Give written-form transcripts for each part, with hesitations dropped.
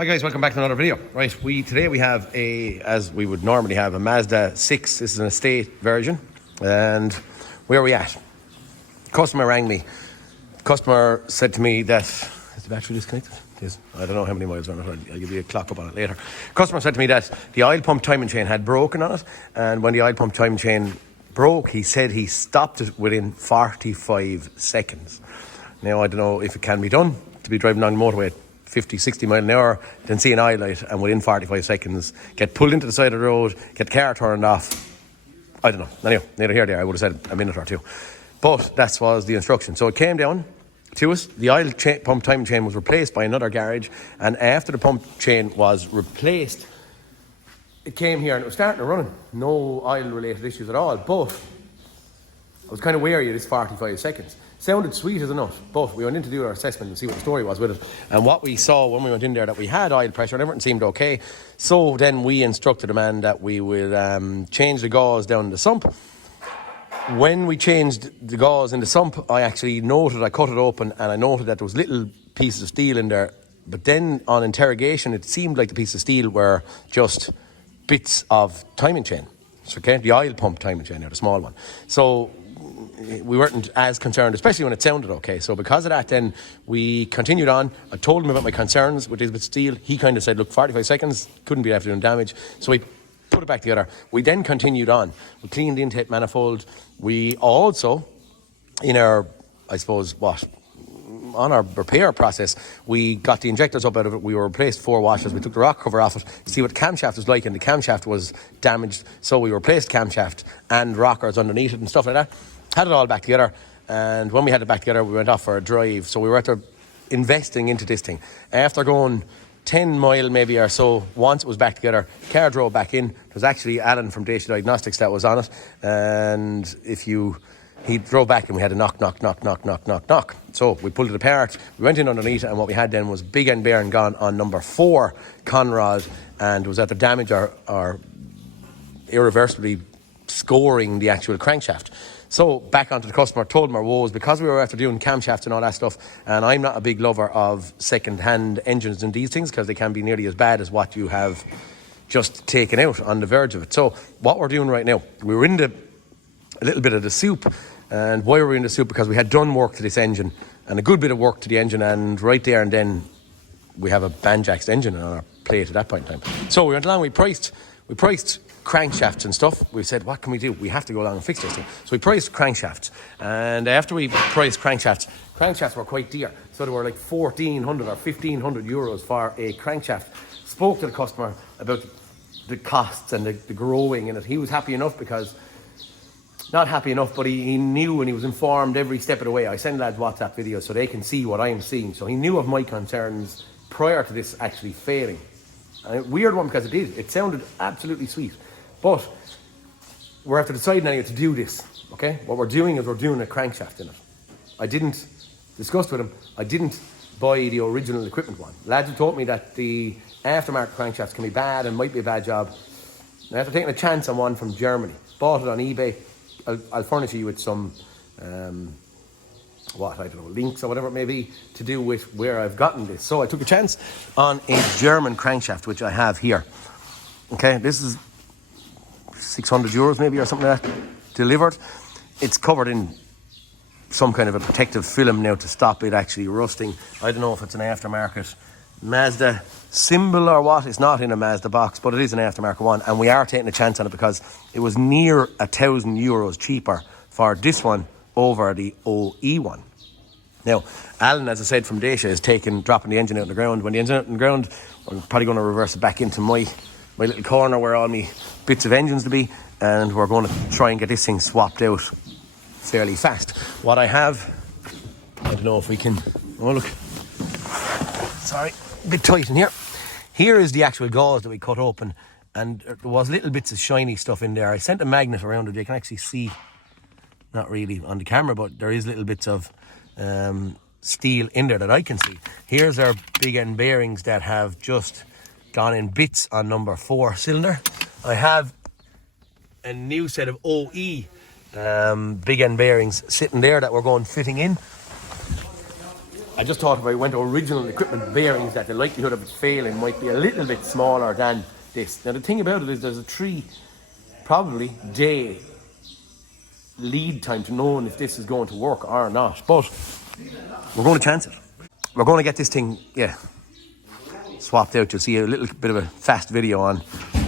Hi guys, welcome back to another video. Right, today we have as we would normally have, a Mazda 6. This is an estate version. And where are we at? Customer rang me. Customer said to me that, is the battery disconnected? It is. I don't know how many miles on it. I'll give you a clock up on it later. Customer said to me that the oil pump timing chain had broken on it. And when the oil pump timing chain broke, he said he stopped it within 45 seconds. Now, I don't know if it can be done to be driving along the motorway 50, 60 mile an hour, then see an eye light and within 45 seconds get pulled into the side of the road, get the car turned off. I don't know. Anyway, neither here nor there. I would have said a minute or two. But that was the instruction. So it came down to us. The oil pump timing chain was replaced by another garage, and after the pump chain was replaced, it came here and it was starting to run. No oil related issues at all, but I was kind of wary of this 45 seconds. Sounded sweet as enough, but we went in to do our assessment and see what the story was with it. And what we saw when we went in there, that we had oil pressure and everything seemed okay. So then we instructed the man that we would change the gauze down in the sump. When we changed the gauze in the sump, I actually noted, I cut it open and I noted that there was little pieces of steel in there. But then on interrogation, it seemed like the pieces of steel were just bits of timing chain. So, okay, the oil pump timing chain, the small one. So we weren't as concerned, especially when it sounded okay. So because of that, then we continued on. I told him about my concerns with this bit of steel. He kind of said, look, 45 seconds, couldn't be after doing damage. So we put it back together. We then continued on. We cleaned the intake manifold. We also, in our, I suppose, on our repair process, we got the injectors up out of it. We replaced 4 washers. We took the rock cover off it to see what the camshaft was like, and the camshaft was damaged. So we replaced camshaft and rockers underneath it and stuff like that. Had it all back together, and when we had it back together, we went off for a drive. So we were after investing into this thing. After going 10 mile maybe or so, once it was back together, car drove back in. It was actually Alan from Dacia Diagnostics that was on it, and he drove back and we had a knock. So we pulled it apart, we went in underneath, and what we had then was big end bearing gone on number 4 conrod, and was either damage or irreversibly scoring the actual crankshaft. So back onto the customer, told him our woes because we were after doing camshafts and all that stuff, and I'm not a big lover of second-hand engines and these things because they can be nearly as bad as what you have just taken out on the verge of it. So what we're doing right now, we were in a little bit of the soup. And why were we in the soup? Because we had done work to this engine, and a good bit of work to the engine, and right there and then we have a Banjaxed engine on our plate at that point in time. So we went along, we priced crankshafts and stuff. We said, what can we do? We have to go along and fix this thing. So we priced crankshafts, and after we priced crankshafts were quite dear. So they were like 1,400 or 1,500 euros for a crankshaft. Spoke to the customer about the costs and the growing in it. He was happy enough because, not happy enough, but he knew and he was informed every step of the way. I send lads WhatsApp videos so they can see what I'm seeing. So he knew of my concerns prior to this actually failing. And a weird one because it sounded absolutely sweet. But we're after deciding anyway to do this, okay? What we're doing is we're doing a crankshaft in it. I didn't discuss with him, I didn't buy the original equipment one. Lads have told me that the aftermarket crankshafts can be bad and might be a bad job. And after taking a chance on one from Germany, bought it on eBay. I'll furnish you with some, links or whatever it may be to do with where I've gotten this. So I took a chance on a German crankshaft, which I have here. Okay, this is 600 euros maybe or something like that, delivered. It's covered in some kind of a protective film now to stop it actually rusting. I don't know if it's an aftermarket Mazda symbol or what. It's not in a Mazda box, but it is an aftermarket one, and we are taking a chance on it because it was near 1,000 euros cheaper for this one over the OE one. Now, Alan, as I said, from Dacia is dropping the engine out on the ground. When the engine's out on the ground, I'm probably going to reverse it back into my little corner where all my bits of engines to be, and we're going to try and get this thing swapped out fairly fast. What I have, I don't know if we can, oh look, sorry, a bit tight in here. Here is the actual gauze that we cut open, and there was little bits of shiny stuff in there. I sent a magnet around it. You can actually see, not really on the camera, but there is little bits of steel in there that I can see. Here's our big end bearings that have just gone in bits on number 4 cylinder. I have a new set of OE big end bearings sitting there that we're going fitting in. I just thought if I went to original equipment bearings that the likelihood of it failing might be a little bit smaller than this. Now the thing about it is there's a 3 probably day lead time to knowing if this is going to work or not, but we're going to chance it. We're going to get this thing, swapped out. You'll see a little bit of a fast video on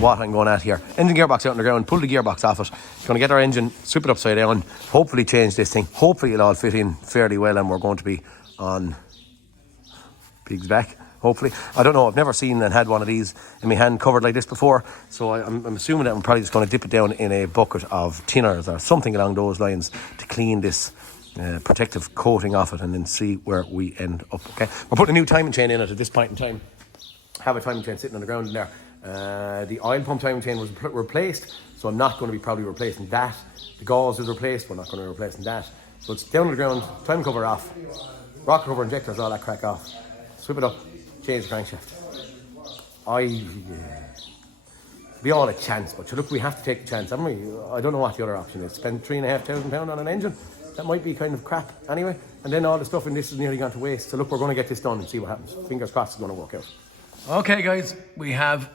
what I'm going at here. Engine gearbox out on the ground, pull the gearbox off it. Going to get our engine, swip it upside down, hopefully change this thing. Hopefully it'll all fit in fairly well and we're going to be on pig's back, hopefully. I don't know, I've never seen and had one of these in my hand covered like this before, so I'm assuming that I'm probably just going to dip it down in a bucket of tinners or something along those lines to clean this protective coating off it and then see where we end up, okay? We're putting a new timing chain in it at this point in time. Have a timing chain sitting on the ground in there. The oil pump timing chain was replaced, so I'm not going to be probably replacing that. The gauze is replaced, we're not going to be replacing that. So it's down on the ground, timing cover off, rocker cover, injectors, all that crack off. Swip it up, change the crankshaft. Be all a chance, but look, we have to take the chance, haven't we? I don't know what the other option is. Spend £3,500 on an engine? That might be kind of crap anyway. And then all the stuff in this is nearly gone to waste. So look, we're going to get this done and see what happens. Fingers crossed it's going to work out. Okay guys, we have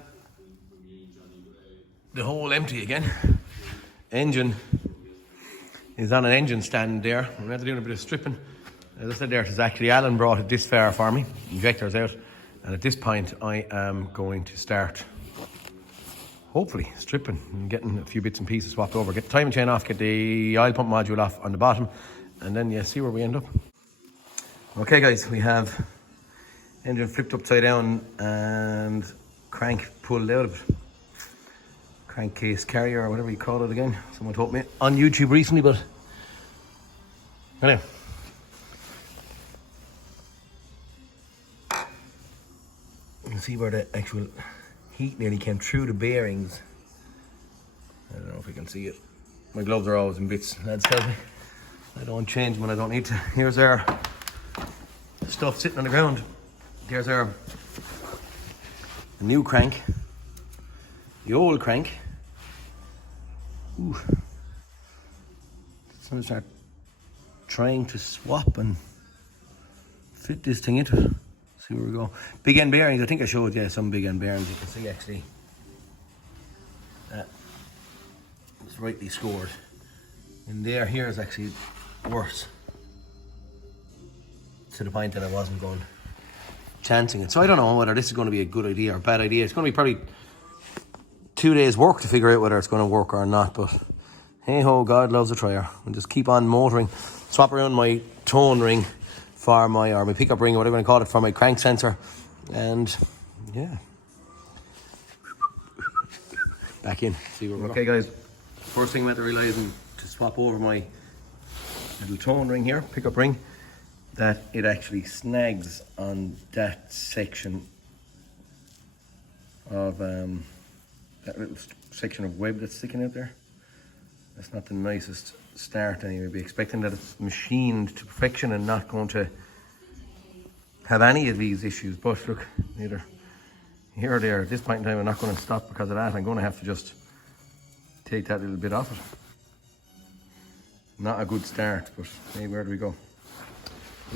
the hole empty again. Engine is on an engine stand there. We had to do a bit of stripping. As I said there, it's actually Alan brought it this far for me. Injectors out. And at this point, I am going to start, hopefully, stripping and getting a few bits and pieces swapped over. Get the timing chain off, get the oil pump module off on the bottom, and then see where we end up. Okay guys, we have engine flipped upside down and crank pulled out of it. Crankcase carrier or whatever you call it again. Someone told me on YouTube recently, but anyway. You can see where the actual heat nearly came through the bearings. I don't know if we can see it. My gloves are always in bits, lads tell me. I don't change them when I don't need to. Here's our stuff sitting on the ground. There's our new crank. The old crank. Ooh. So I'm going to start trying to swap and fit this thing into it. See where we go. Big end bearings, I think I showed you some big end bearings. You can see actually that it's rightly scored. And here is actually worse. To the point that I wasn't going chancing it. So I don't know whether this is going to be a good idea or a bad idea. It's going to be probably 2 days work to figure out whether it's going to work or not, but hey ho, God loves a trier. I'll just keep on motoring, swap around my tone ring for my pickup ring or whatever you call it for my crank sensor, and yeah, back in, see where we're okay guys. First thing I'm at realizing to swap over my little tone ring here, pickup ring, that it actually snags on that section of that little section of web that's sticking out there. That's not the nicest start anyway. Be expecting that it's machined to perfection and not going to have any of these issues, but look, neither here or there. At this point in time I'm not going to stop because of that. I'm going to have to just take that little bit off it. Not a good start, but hey, where do we go?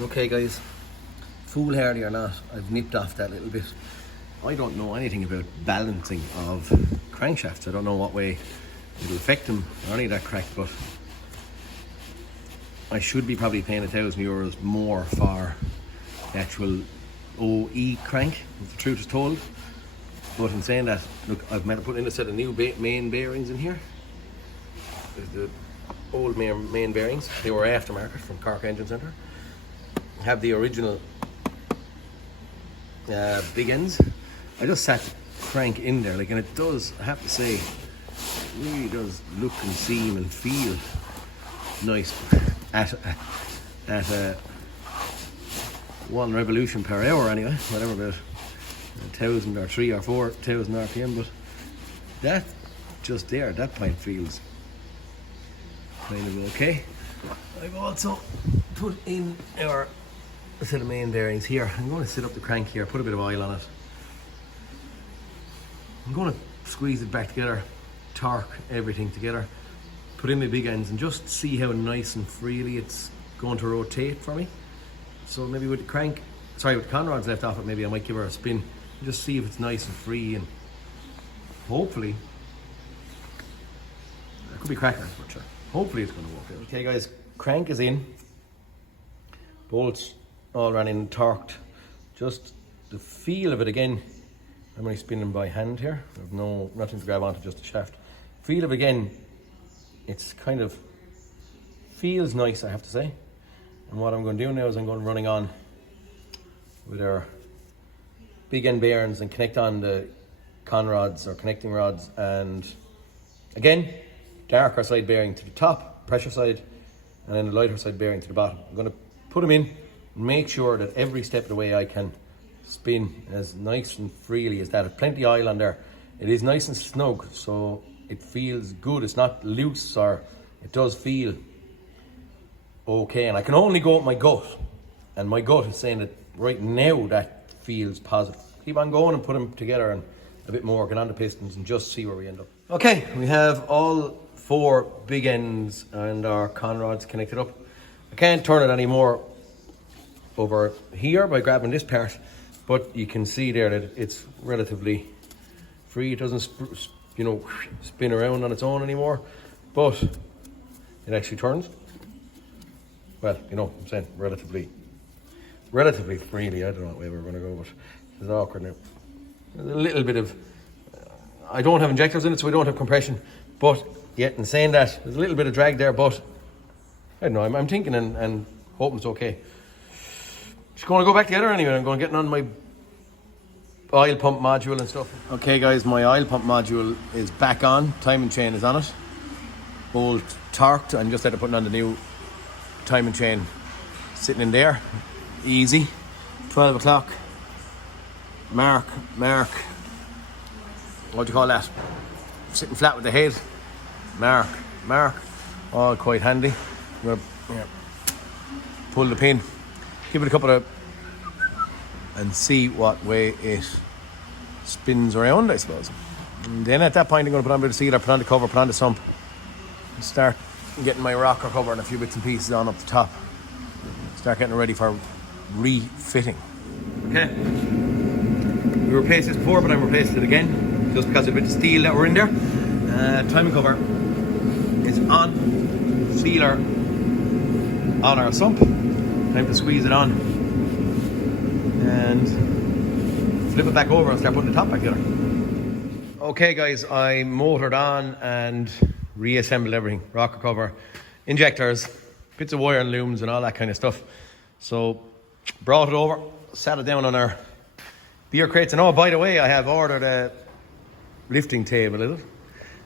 Okay guys, foolhardy or not, I've nipped off that little bit. I don't know anything about balancing of crankshafts. I don't know what way it'll affect them or any of that crack, but I should be probably paying €1,000 more for the actual OE crank, if the truth is told. But in saying that, look, I've put in a set of new main bearings in here. There's the old main bearings. They were aftermarket from Cork Engine Centre. Have the original big ends. I just sat the crank in there, and it does, I have to say, it really does look and seem and feel nice at 1 revolution per hour anyway, whatever, about 1,000 or 3,000 or 4,000 RPM, but that just there at that point feels kind of okay. I've also put in our set of main bearings here. I'm going to sit up the crank here, put a bit of oil on it. I'm going to squeeze it back together, torque everything together, put in my big ends and just see how nice and freely it's going to rotate for me. So maybe with the with the conrods left off it, maybe I might give her a spin and just see if it's nice and free, and hopefully, it could be crackers, but sure. Hopefully it's going to work out. Okay guys, crank is in. Bolts all ran in, torqued. Just the feel of it again. I'm only spinning by hand here. I have nothing to grab onto, just the shaft. Feel of it again, it's kind of feels nice, I have to say. And what I'm going to do now is I'm going running on with our big end bearings and connect on the conrods or connecting rods, and again, darker side bearing to the top, pressure side, and then the lighter side bearing to the bottom. I'm going to put them in and make sure that every step of the way I can spin as nice and freely as that. There's plenty of oil on there. It is nice and snug, so it feels good. It's not loose, or it does feel okay. And I can only go with my gut, and my gut is saying that right now that feels positive. Keep on going and put them together and a bit more, get on the pistons and just see where we end up. Okay, we have all 4 big ends and our conrods connected up. I can't turn it anymore over here by grabbing this part, but you can see there that it's relatively free. It doesn't spin around on its own anymore, but it actually turns. Well, you know what I'm saying, relatively freely. I don't know what way we're going to go, but it's awkward now. There's a little bit of, I don't have injectors in it, so we don't have compression, but yet in saying that, there's a little bit of drag there, but I don't know, I'm thinking and hoping it's okay. Just going to go back together anyway. I'm going to get on my oil pump module and stuff. Okay guys, my oil pump module is back on. Timing chain is on it. Bolt torqued. I'm just putting on the new timing chain sitting in there. Easy. 12 o'clock. Mark. What do you call that? Sitting flat with the head. Mark. All quite handy. Pull the pin. Give it a couple of, and see what way it spins around, I suppose. And then at that point, I'm going to put on a bit of sealer, put on the cover, put on the sump, and start getting my rocker cover and a few bits and pieces on up the top. Start getting ready for refitting. Okay. We replaced this before, but I'm replacing it again, just because of a bit of steel that were in there. Timing cover is on, sealer on our sump. Time to squeeze it on and flip it back over and start putting the top back together. Okay guys, I motored on and reassembled everything. Rocker cover, injectors, bits of wire and looms and all that kind of stuff. So brought it over, sat it down on our beer crates. And oh, by the way, I have ordered a lifting table, is it?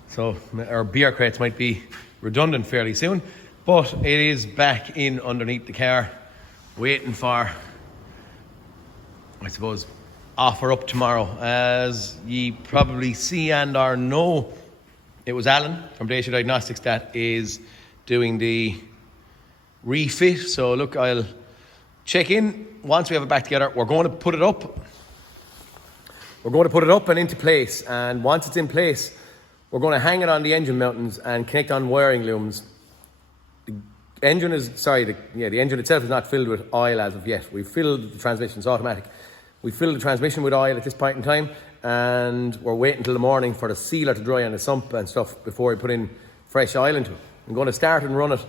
So our beer crates might be redundant fairly soon, but it is back in underneath the car, waiting for, I suppose, offer up tomorrow. As ye probably see and or know, it was Alan from Dacia Diagnostics that is doing the refit. So look, I'll check in once we have it back together. We're going to put it up. We're going to put it up and into place, and once it's in place, we're going to hang it on the engine mountings and connect on wiring looms. The engine itself is not filled with oil as of yet. We've filled the transmission, it's automatic. We filled the transmission with oil at this point in time, and we're waiting till the morning for the sealer to dry on the sump and stuff before we put in fresh oil into it. I'm going to start and run it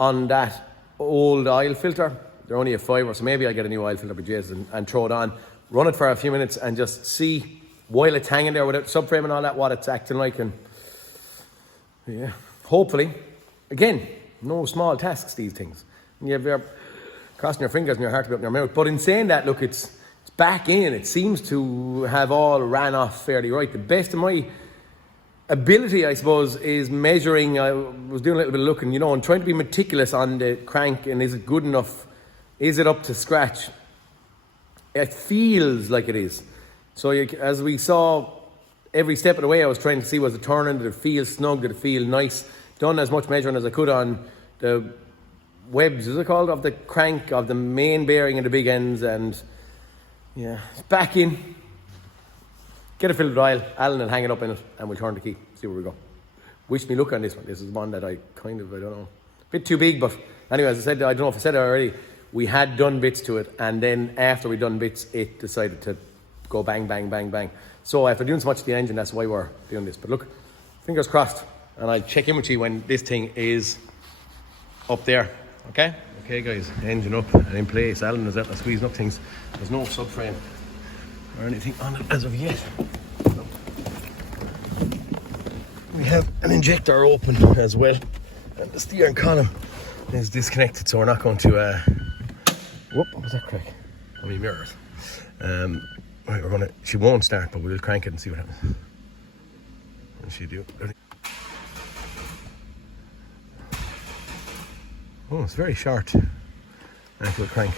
on that old oil filter. They're only a £5, so maybe I'll get a new oil filter by Jesus and throw it on. Run it for a few minutes and just see, while it's hanging there without subframe and all that, what it's acting like. And yeah, hopefully, again, no small tasks, these things. And you're crossing your fingers and your heart to be up in your mouth. But in saying that, look, it's back in. It seems to have all ran off fairly right. The best of my ability, I suppose, is measuring. I was doing a little bit of looking, and trying to be meticulous on the crank, and is it good enough? Is it up to scratch? It feels like it is. So as we saw, every step of the way I was trying to see, was it turning? Did it feel snug? Did it feel nice? Done as much measuring as I could on the webs, is it called, of the crank, of the main bearing and the big ends. And yeah, it's back in. Get it filled with oil, Alan will hang it up in it, and we'll turn the key, see where we go. Wish me luck on this one. This is one that I don't know, a bit too big, but anyway, as I said, I don't know if I said it already, we had done bits to it, and then after we done bits, it decided to go bang, bang, bang, bang. So after doing so much to the engine, that's why we're doing this. But look, fingers crossed, and I'll check in with you when this thing is up there, okay? Okay guys, engine up and in place. Alan is out there squeezing up things. There's no subframe or anything on it as of yet. We have an injector open as well, and the steering column is disconnected, so we're not going to whoop, what was that crack? On my mirrors. Right, we're gonna, she won't start, but we'll crank it and see what happens. And she do. Oh, it's very short actual crank,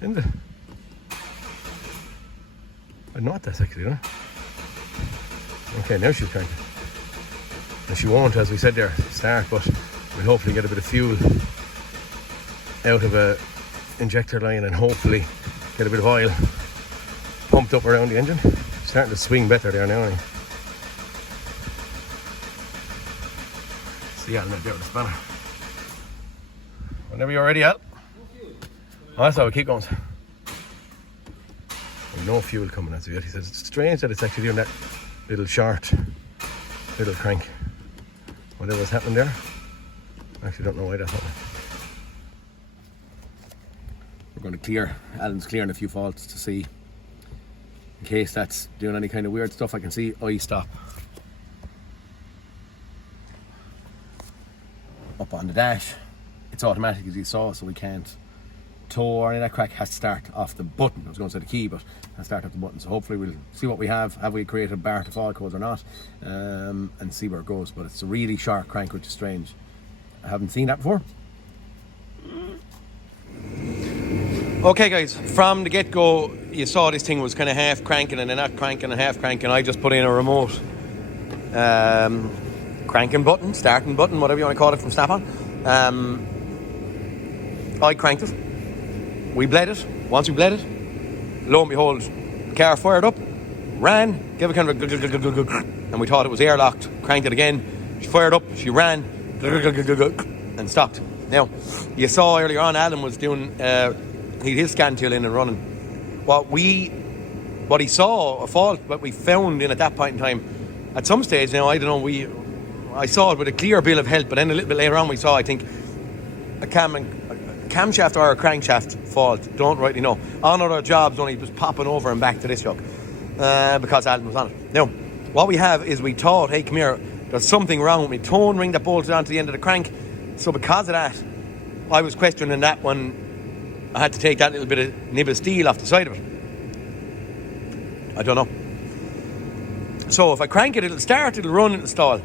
isn't it? I know what that's actually, don't I? Okay, now she's cranking. And she won't, as we said there, start, but we'll hopefully get a bit of fuel out of a injector line and hopefully get a bit of oil pumped up around the engine. Starting to swing better there now. See Alan there with the spanner. Whenever you're ready, Al. Oh, that's how we keep going. No fuel coming as of yet. He says it's strange that it's actually doing that little short little crank. Whatever's happening there, I actually don't know why that's happening. We're going to clear, Alan's clearing a few faults to see in case that's doing any kind of weird stuff. I can see stop up on the dash. It's automatic as you saw, so we can't tow or any of that crack. Has to start off the button. I was going to say the key, but has to start off the button. So hopefully we'll see what we have. Have we created a bar to fall codes or not? And see where it goes. But it's a really sharp crank, which is strange. I haven't seen that before. Okay guys, from the get-go you saw this thing was kind of half cranking and then not cranking and half cranking. I just put in a remote cranking button, starting button, whatever you want to call it, from Snap-on. I cranked it, we bled it. Once we bled it, lo and behold, the car fired up, ran, gave a kind of a and we thought it was airlocked. Cranked it again, she fired up, she ran and stopped. Now, you saw earlier on Alan was doing his scan tool in and running. What he saw a fault, what we found in at that point in time, at some stage now, I don't know, I saw it with a clear bill of health, but then a little bit later on we saw, I think, a camshaft or a crankshaft fault, don't rightly know. On other jobs only just popping over and back to this yoke because Alan was on it. Now, what we have is we thought, hey, come here, there's something wrong with my tone ring that bolted onto the end of the crank. So because of that, I was questioning that when I had to take that little bit of nib of steel off the side of it. I don't know. So if I crank it, it'll start, it'll run, it'll stall.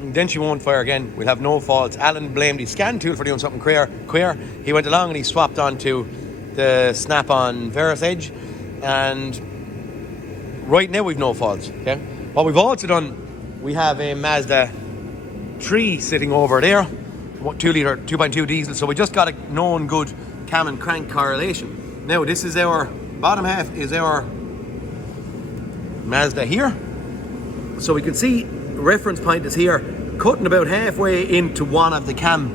And then she won't fire again. We'll have no faults. Alan blamed his scan tool for doing something queer. He went along and he swapped onto the Snap-on Verus Edge. And right now we've no faults. Okay. What we've also done, we have a Mazda 3 sitting over there. 2 litre, 2.2 diesel. So we just got a known good cam and crank correlation. Now this is our bottom half, is our Mazda here. So we can see reference point is here, cutting about halfway into one of the cam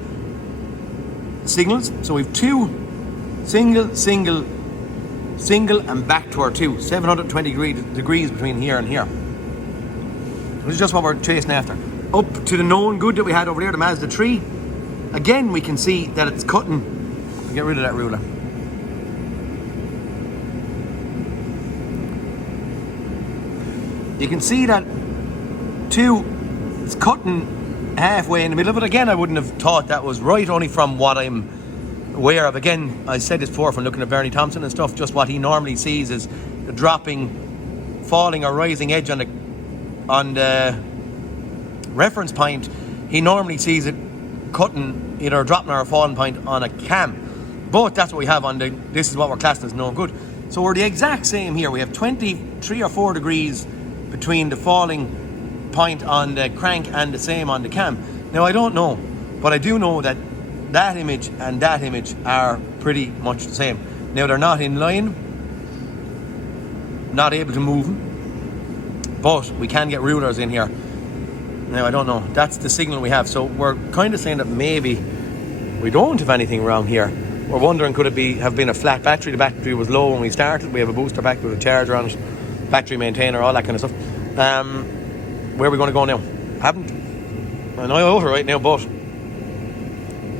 signals. So we've two single and back to our two, 720 degrees between here and here. This is just what we're chasing after. Up to the known good that we had over there, the Mazda 3. Again, we can see that it's cutting. Get rid of that ruler. You can see that it's cutting halfway in the middle of it. Again, I wouldn't have thought that was right, only from what I'm aware of. Again, I said this before from looking at Bernie Thompson and stuff, just what he normally sees is the dropping, falling or rising edge on the reference point. He normally sees it cutting, either dropping or a falling point on a cam. But that's what we have on this is what we're classing as no good. So we're the exact same here. We have 23 or 4 degrees between the falling point on the crank and the same on the cam. Now I don't know, but I do know that that image and that image are pretty much the same. Now they're not in line, not able to move them, but we can get rulers in here. Now I don't know, that's the signal we have. So we're kind of saying that maybe we don't have anything wrong here. we're wondering, could it have been a flat battery? The battery was low when we started. We have a booster pack with a charger on it, battery maintainer, all that kind of stuff. Where are we going to go now? Haven't an iota right now, but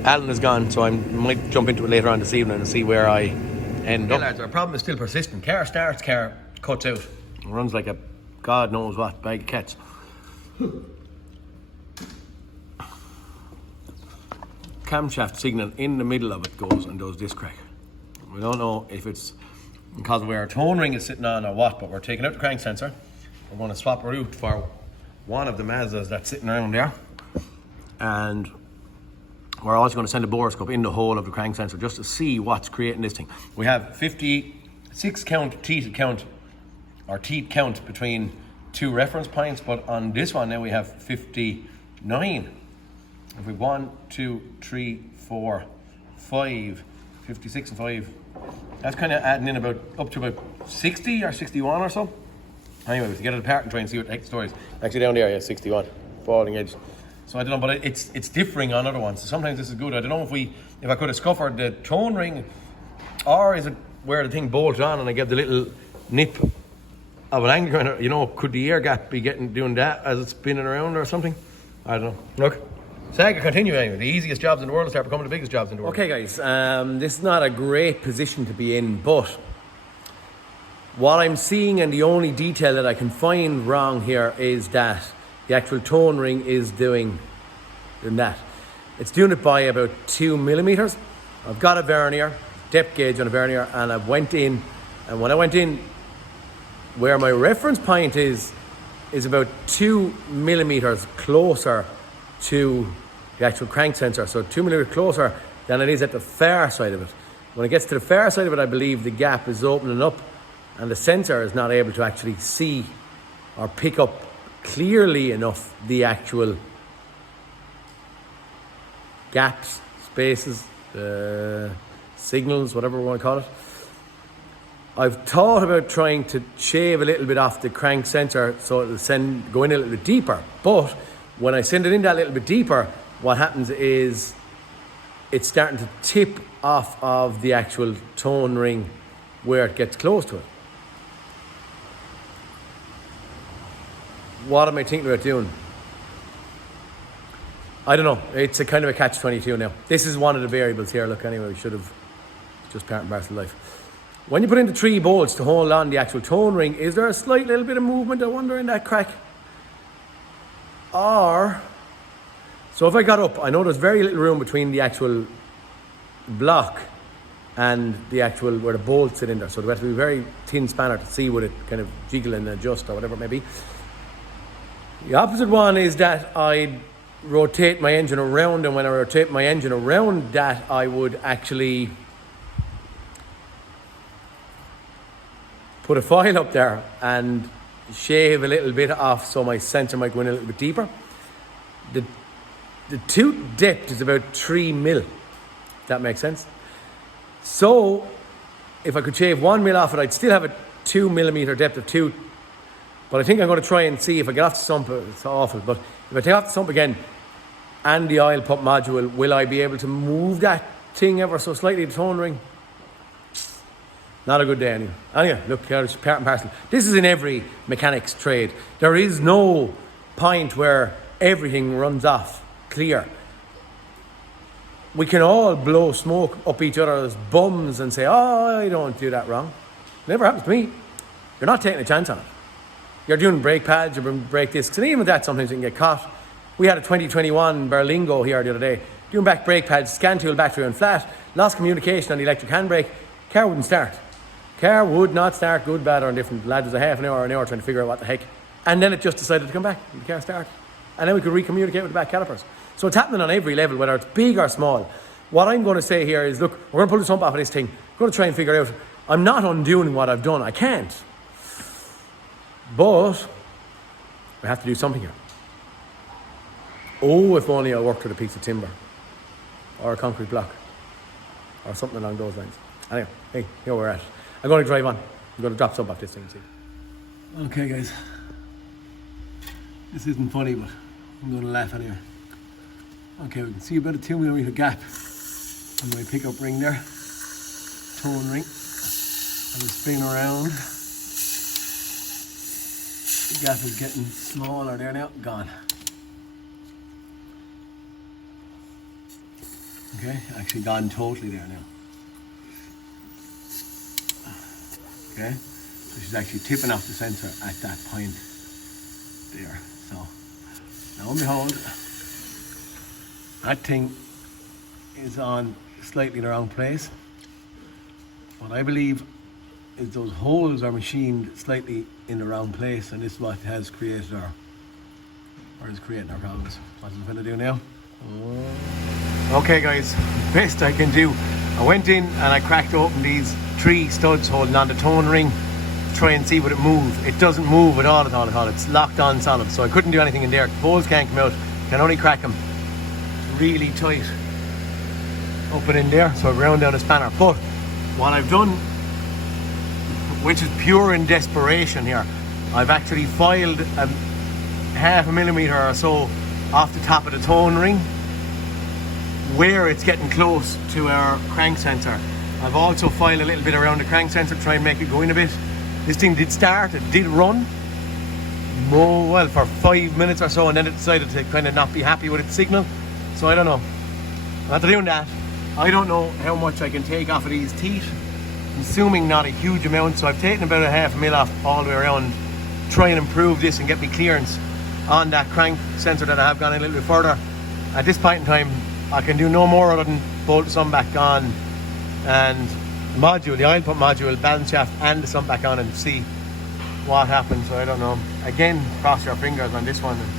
Alan is gone, so I might jump into it later on this evening and see where I end up. Lads, our problem is still persistent. Car starts, car cuts out. It runs like a God knows what bag of cats. Camshaft signal in the middle of it goes and does this crack. We don't know if it's because of where our tone ring is sitting on or what, but we're taking out the crank sensor. We're going to swap a route for one of the Mazdas that's sitting around there, and we're also going to send a borescope in the hole of the crank sensor just to see what's creating this thing. We have 56 count teeth count between two reference points, but on this one now we have 59. If we 1, 2, 3, 4, 5, 56 and 5, that's kind of adding in up to about 60 or 61 or so. Anyway, we have to get it apart and try and see what the heck the story is. Actually down there, yeah, 61, falling edge. So I don't know, but it's differing on other ones. So sometimes this is good. I don't know if I could have scuppered the tone ring, or is it where the thing bolts on and I get the little nip of an angle grinder? You know, could the air gap be doing that as it's spinning around or something? I don't know. Look. Saga continue anyway. The easiest jobs in the world will start becoming the biggest jobs in the world. Okay guys, this is not a great position to be in, but what I'm seeing and the only detail that I can find wrong here is that the actual tone ring is doing that. It's doing it by about 2 millimeters. I've got a vernier, depth gauge on a vernier, and I went in, and when I went in, where my reference point is about 2 millimeters closer to the actual crank sensor, so 2 millimeters closer than it is at the far side of it. When it gets to the far side of it, I believe the gap is opening up and the sensor is not able to actually see or pick up clearly enough the actual gaps, spaces, signals, whatever we want to call it. I've thought about trying to shave a little bit off the crank sensor so it'll go in a little bit deeper, but when I send it in that little bit deeper, what happens is it's starting to tip off of the actual tone ring where it gets close to it. What am I thinking about doing? I don't know. It's a kind of a catch-22 now. This is one of the variables here. Look, anyway, we should have just part and parcel of life. When you put in the 3 bolts to hold on the actual tone ring, is there a slight little bit of movement, I wonder, in that crack? So if I got up, I know there's very little room between the actual block and the actual where the bolts sit in there, so there has to be a very thin spanner to see would it kind of jiggle and adjust or whatever it may be. The opposite one is that I'd rotate my engine around, and when I rotate my engine around that, I would actually put a file up there and shave a little bit off so my sensor might go in a little bit deeper. The tooth depth is about 3 mil, if that makes sense. So if I could shave 1 mil off it, I'd still have a 2 millimeter depth of tooth. But I think I'm going to try and see if I get off the sump. It's awful, but if I take off the sump again and the oil pump module, will I be able to move that thing ever so slightly, the tone ring? Not a good day anyway. Anyway, look, it's part and parcel. This is in every mechanic's trade. There is no point where everything runs off clear. We can all blow smoke up each other's bums and say, oh, I don't do that wrong. Never happens to me. You're not taking a chance on it. You're doing brake pads, you're doing brake discs, and even with that, sometimes you can get caught. We had a 2021 Berlingo here the other day, doing back brake pads, scan tool battery on flat, lost communication on the electric handbrake, car wouldn't start. Car would not start, good, bad, or indifferent. Lad was a half an hour or an hour trying to figure out what the heck. And then it just decided to come back, and the car started. And then we could recommunicate with the back calipers. So it's happening on every level, whether it's big or small. What I'm going to say here is, look, we're going to pull the sump off of this thing. We're going to try and figure out, I'm not undoing what I've done. I can't. But I have to do something here. Oh, if only I worked with a piece of timber or a concrete block or something along those lines. Anyway, hey, here we're at. I'm going to drive on. I'm going to drop some off this thing and see. Okay, guys. This isn't funny, but I'm going to laugh anyway. Okay, we can see about a 2 millimeter gap on my pickup ring there. tone ring. And we spin around. The gap is getting smaller there now. Gone. Okay, actually gone totally there now. Okay, so she's actually tipping off the sensor at that point there. So, now and behold, that thing is on slightly in the wrong place. What I believe is those holes are machined slightly in the wrong place, and this is what has created our, or is creating our problems. What's it going to do now? Okay guys, best I can do. I went in and I cracked open these 3 studs holding on the tone ring to try and see would it move. It doesn't move at all. It's locked on solid, so I couldn't do anything in there. The bolts can't come out, can only crack them. It's really tight open in there, so I ground down a spanner. But what I've done, which is pure in desperation here, I've actually filed a half a millimetre or so off the top of the tone ring where it's getting close to our crank sensor. I've also filed a little bit around the crank sensor to try and make it go in a bit. This thing did start, it did run, well, for 5 minutes or so, and then it decided to kind of not be happy with its signal. So I don't know. After doing that, I don't know how much I can take off of these teeth. I'm assuming not a huge amount, so I've taken about a half a mil off all the way around, try and improve this and get me clearance on that crank sensor that I have gone a little bit further. At this point in time, I can do no more other than bolt some back on and module, the oil pump module, balance shaft and the sump back on and see what happens. So I don't know. Again, cross your fingers on this one and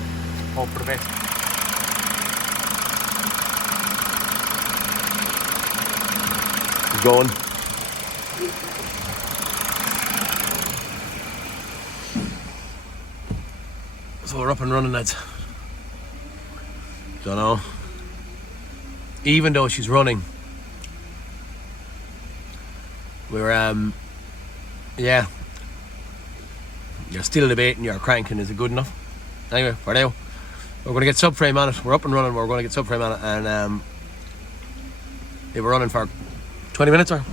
hope for the best. It's going. So we're up and running, lads. Don't know. Even though she's running, we're yeah, you're still debating your cranking, is it good enough? Anyway, for now, we're going to get subframe on it. We're up and running. We're going to get subframe on it, and they were running for 20 minutes or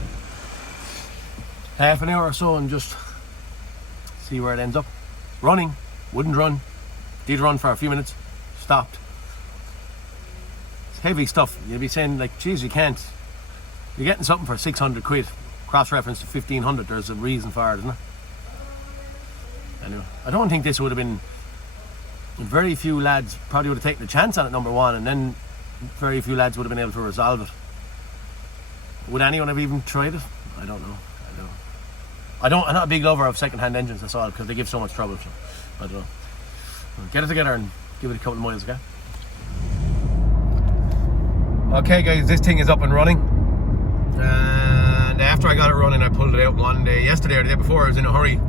half an hour or so, and just see where it ends up. Running, wouldn't run, did run for a few minutes, stopped. It's heavy stuff. You'll be saying like, geez, you can't. You're getting something for 600 quid. Cross-reference to 1500. There's a reason for it, isn't it? Anyway, I don't think this would have been. Very few lads probably would have taken a chance on it, number one, and then very few lads would have been able to resolve it. Would anyone have even tried it? I don't know. I'm not a big lover of second-hand engines, that's all, because they give so much trouble. So I don't know. Get it together and give it a couple of miles, okay? Okay, guys, this thing is up and running. And after I got it running, I pulled it out one day, yesterday or the day before. I was in a hurry.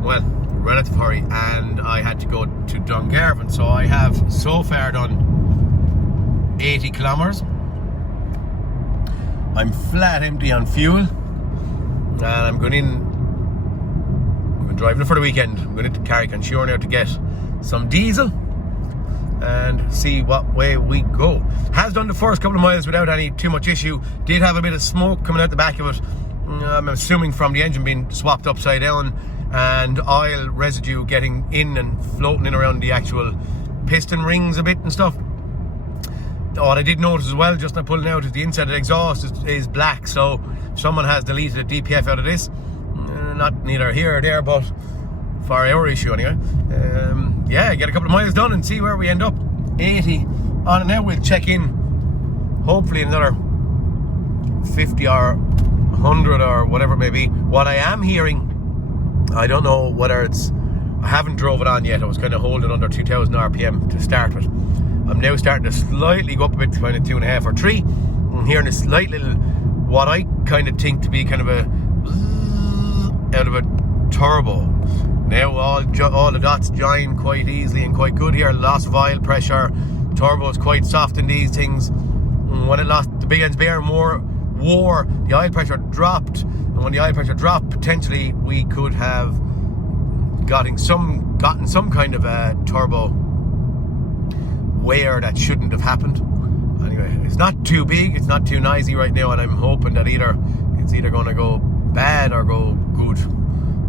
Well, relative hurry, and I had to go to Dungarvan. So I have so far done 80 kilometers. I'm flat empty on fuel, and I'm driving it for the weekend. I'm going into Carrick-on-Shore now to get some diesel and see what way we go. Has done the first couple of miles without any too much issue. Did have a bit of smoke coming out the back of it. I'm assuming from the engine being swapped upside down and oil residue getting in and floating in around the actual piston rings a bit and stuff. What I did notice as well, just now pulling out, is the inside of the exhaust is black, so someone has deleted a DPF out of this. Not neither here or there, but for our issue anyway. Yeah, get a couple of miles done and see where we end up. 80 on it now. We'll check in hopefully another 50 or 100 or whatever it may be. What I am hearing, I don't know whether it's, I haven't drove it on yet. I was kind of holding under 2000 RPM to start with. I'm now starting to slightly go up a bit to kind of 2.5 or 3. I'm hearing a slight little, what I kind of think to be kind of a out of a turbo. Now all the dots join quite easily and quite good here. Loss of oil pressure. Turbo is quite soft in these things. When it lost, the big end's bearing more wore, the oil pressure dropped, and when the oil pressure dropped, potentially we could have gotten some kind of a turbo wear that shouldn't have happened. Anyway, it's not too big, it's not too noisy right now, and I'm hoping that either It's either going to go bad or go good.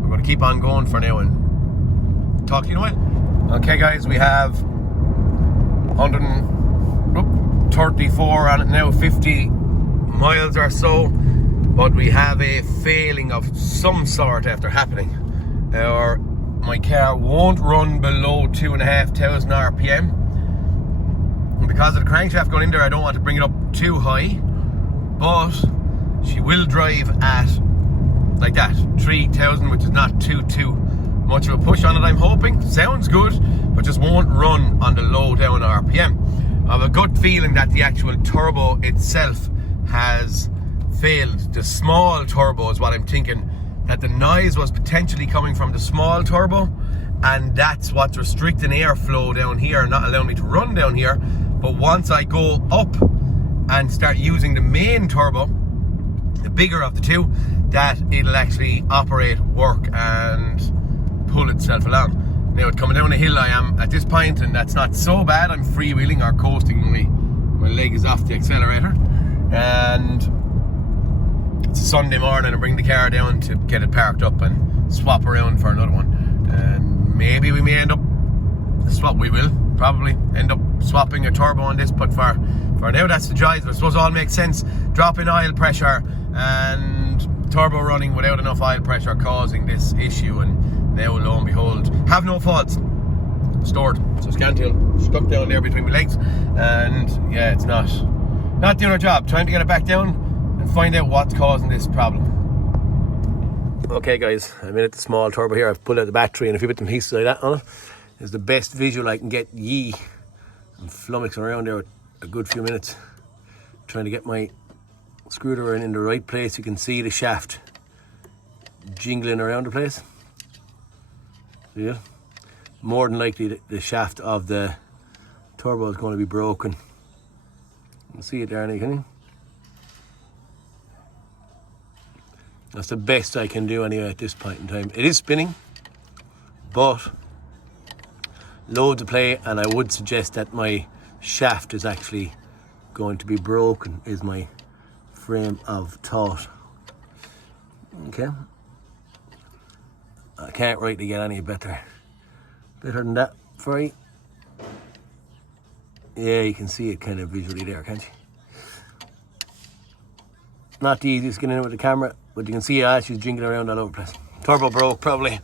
We're going to keep on going for now and talk to you in a while. Okay guys, we have 134 on it now, 50 miles or so, but we have a failing of some sort after happening. My car won't run below 2,500 RPM. And because of the crankshaft going in there, I don't want to bring it up too high, but she will drive at like that, 3,000, which is not too much of a push on it, I'm hoping. Sounds good, but just won't run on the low down RPM. I have a gut feeling that the actual turbo itself has failed. The small turbo is what I'm thinking, that the noise was potentially coming from the small turbo, and that's what's restricting airflow down here, not allowing me to run down here. But once I go up and start using the main turbo, the bigger of the two, that it'll actually operate, work and pull itself along. Now, coming down a hill I am at this point, and that's not so bad. I'm freewheeling or coasting, my leg is off the accelerator, and it's a Sunday morning. I bring the car down to get it parked up and swap around for another one, and maybe we may end up probably end up swapping a turbo on this, but for now that's the joys. I suppose it all makes sense. Drop in oil pressure and turbo running without enough oil pressure causing this issue, and now lo and behold, have no faults stored. So Scantail stuck down there between my legs, and yeah, it's not doing our job. Trying to get it back down and find out what's causing this problem. Okay guys, I'm in at the small turbo here. I've pulled out the battery and a few bits and pieces like that on it. It's the best visual I can get ye. I'm flummoxing around there a good few minutes trying to get my screwdriver in the right place. You can see the shaft jingling around the place. See it? More than likely the shaft of the turbo is going to be broken. You can see it there, can you? That's the best I can do anyway at this point in time. It is spinning, but loads of play, and I would suggest that my shaft is actually going to be broken, is my frame of thought. Okay. I can't rightly get any better than that for you. Yeah, you can see it kind of visually there, can't you? Not the easiest getting in with the camera, but you can see she's jingling around all over the place. Turbo broke probably.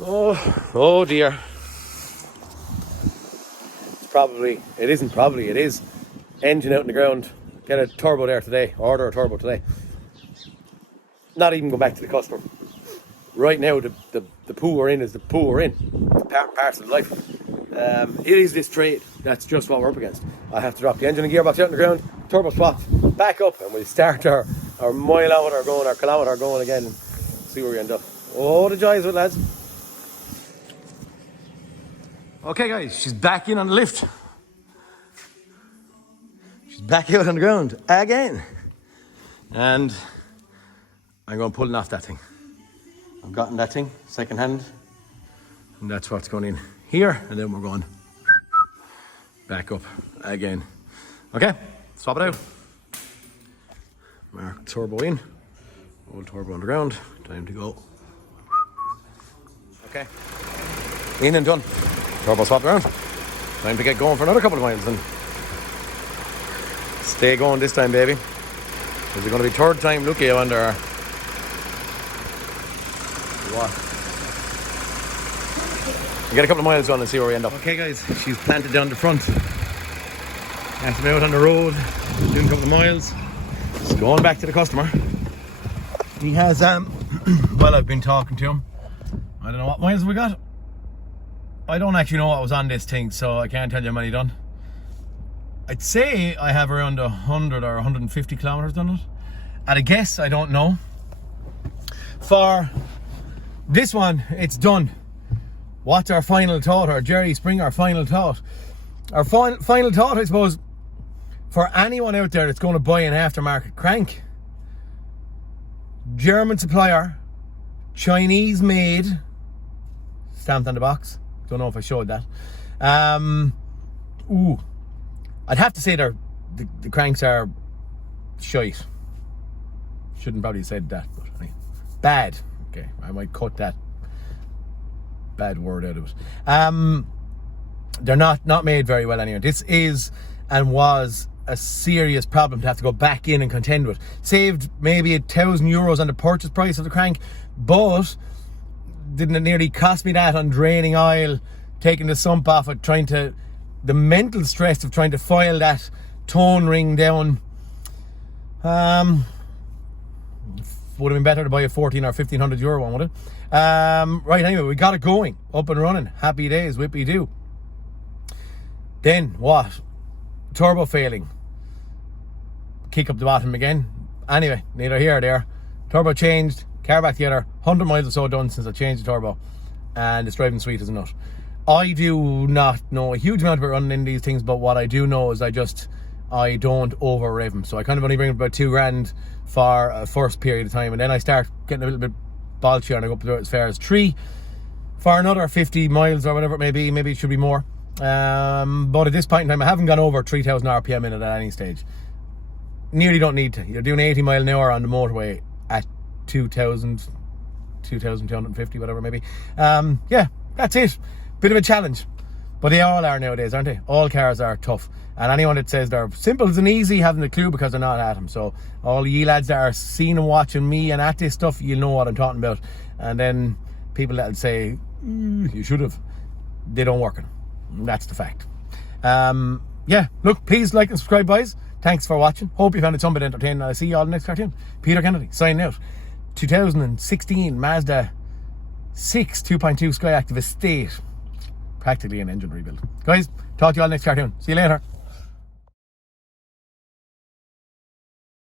Oh dear. It is. Engine out in the ground. Get a turbo there today. Order a turbo today. Not even go back to the customer. Right now, the poo we're in is the poo we're in. It's part of life. It is this trade. That's just what we're up against. I have to drop the engine and gearbox out on the ground, turbo swap, back up, and we'll start our mile out or going, our kilometre going again, and see where we end up. Oh, the joys of it, lads. Okay guys, she's back in on the lift. She's back out on the ground again. And I'm going pulling off that thing. I've gotten that thing second hand, and that's what's going in here, and then we're going back up again. Okay, swap it out. Mark turbo in, old turbo on the ground, time to go. Okay, in and done. Turbo swapped around. Time to get going for another couple of miles and stay going this time, baby. Is it going to be third time lucky, I wonder? What? We'll get a couple of miles on and see where we end up. Okay guys, she's planted down the front. After out on the road, doing a couple of miles. Just going back to the customer. He has, well, I've been talking to him. I don't know what miles we got. I don't actually know what was on this thing, so I can't tell you how many done. I'd say I have around 100 or 150 kilometers done it. At a guess, I don't know. For this one, it's done. What's our final thought, or Jerry Spring, our final thought? Our final thought, I suppose, for anyone out there that's going to buy an aftermarket crank, German supplier, Chinese made, stamped on the box. Don't know if I showed that. I'd have to say the cranks are shite. Shouldn't probably have said that, but anyway. Bad. Okay, I might cut that bad word out of it. They're not made very well anyway. This is and was a serious problem to have to go back in and contend with. Saved maybe €1,000 on the purchase price of the crank, but didn't it nearly cost me that on draining oil, taking the sump off it, the mental stress of trying to file that tone ring down. Would have been better to buy a 14 or €1,500 one, would it? Right, anyway, we got it going, up and running. Happy days, whippy do. Then what? Turbo failing. Kick up the bottom again. Anyway, neither here or there. Turbo changed, car back together. 100 miles or so done since I changed the turbo, and it's driving sweet as a nut. I do not know a huge amount about running in these things, but what I do know is I don't over rev them. So I kind of only bring about $2,000 for a first period of time, and then I start getting a little bit balchy and I go up to as far as 3 for another 50 miles or whatever it may be. Maybe it should be more. But at this point in time, I haven't gone over 3,000 RPM in it at any stage. Nearly don't need to. You're doing 80 mile an hour on the motorway at 2,250, whatever maybe. Yeah, that's it. Bit of a challenge, but they all are nowadays, aren't they? All cars are tough, and anyone that says they're simple and easy haven't a clue, because they're not at them. So all you lads that are seeing and watching me and at this stuff, you know what I'm talking about. And then people that'll say you should have, they don't work on. That's the fact. Yeah, look, please like and subscribe, boys. Thanks for watching. Hope you found it somewhat entertaining. I'll see you all in the next cartoon. Peter Kennedy signing out. 2016 Mazda 6 2.2 Skyactive Estate. Practically an engine rebuild. Guys, talk to you all next cartoon. See you later.